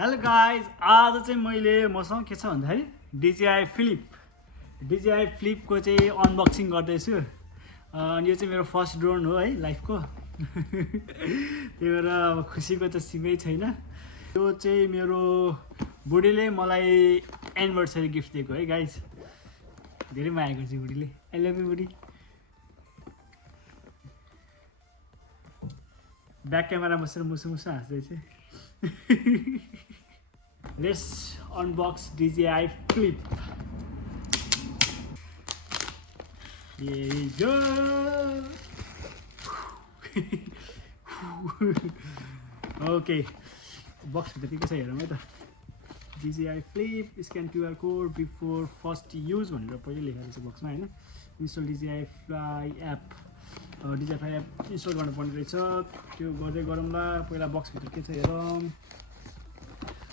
Hello guys, आज चाहिँ मैले मसँग के छ भन्दाखेरि DJI Flip को चाहिँ अनबक्सिङ गर्दैछु। अनि यो चाहिँ मेरो फर्स्ट ड्रोन हो है लाइफको। त्यही भएर अब खुसीको त सीमै छैन। यो चाहिँ मेरो बुढीले मलाई एनिभर्सरी गिफ्ट दिएको है गाइज। धेरै माया गर्छ बुढीले। आई लभ यु बुढी। ब्याक क्यामेरा बसेर मुसु मुसु हाँस्दैछ। Let's unbox DJI Flip. Here we go. Okay, box भित्र के छ हेरौँ है त। DJI Flip, scan QR code before first use भनेर पहिले लेखेको छ बक्समा हैन। Install DJI Fly app. DJI Fly app install गर्नुपर्ने रहेछ। त्यो गर्दै गरौँला। पहिला बक्स भित्र के छ हेरौँ।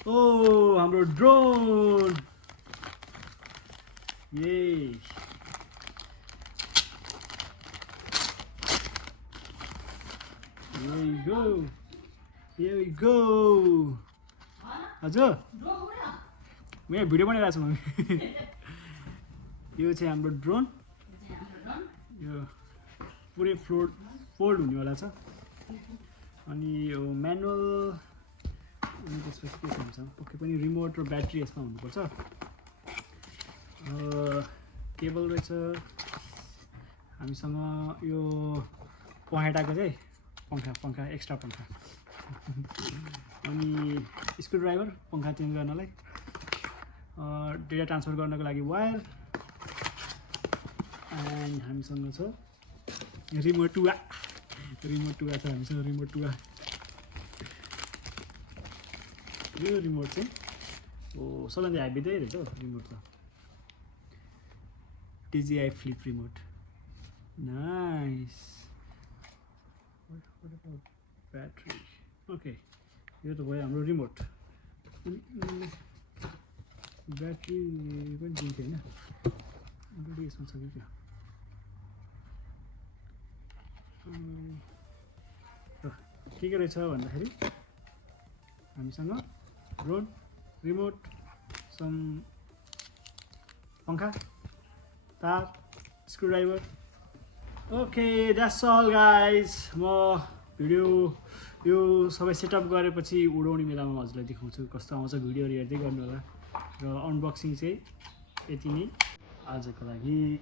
Oh, हाम्रो drone. Yay. Here we go. Here we go. हजुर म यहाँ भिडियो बनाइरहेको छु म। यो चाहिँ हाम्रो ड्रोन। यो पुरै फोल्ड हुनेवाला छ। अनि यो म्यानुअल अनि त्यसपछि के हुन्छ पक्कै पनि रिमोट र ब्याट्री यसमा हुनुपर्छ। केबल रहेछ हामीसँग। यो पहेटाको चाहिँ पंखा एक्स्ट्रा पंखा। अनि स्क्रू ड्राइभर पंखा चेन्ज गर्नलाई। डेटा ट्रान्सफर गर्नको लागि वायर। एन्ड हामीसँग छ रिमोट टुवा छ हामीसँग रिमोट टुवा। यो रिमोट चाहिँ सबैभन्दा हेभी चाहिँ रहेछ रिमोट त। DJI Flip remote nice. Battery okay, यो त भयो हाम्रो रिमोट। ब्याट्री पनि दिन्थ्यो होइन, अलरेडी यसमा छ कि क्या। के रहेछ भन्दाखेरि हामीसँग ड्रोन, रिमोट, सम पंखा, तार, screwdriver. Okay that's all guys. म भिडियो यो सबै सेटअप गरेपछि उडाउने बेलामा हजुरलाई देखाउँछु कस्तो आउँछ। भिडियोहरू हेर्दै गर्नु होला। र अनबक्सिङ चाहिँ यति नै आजको लागि।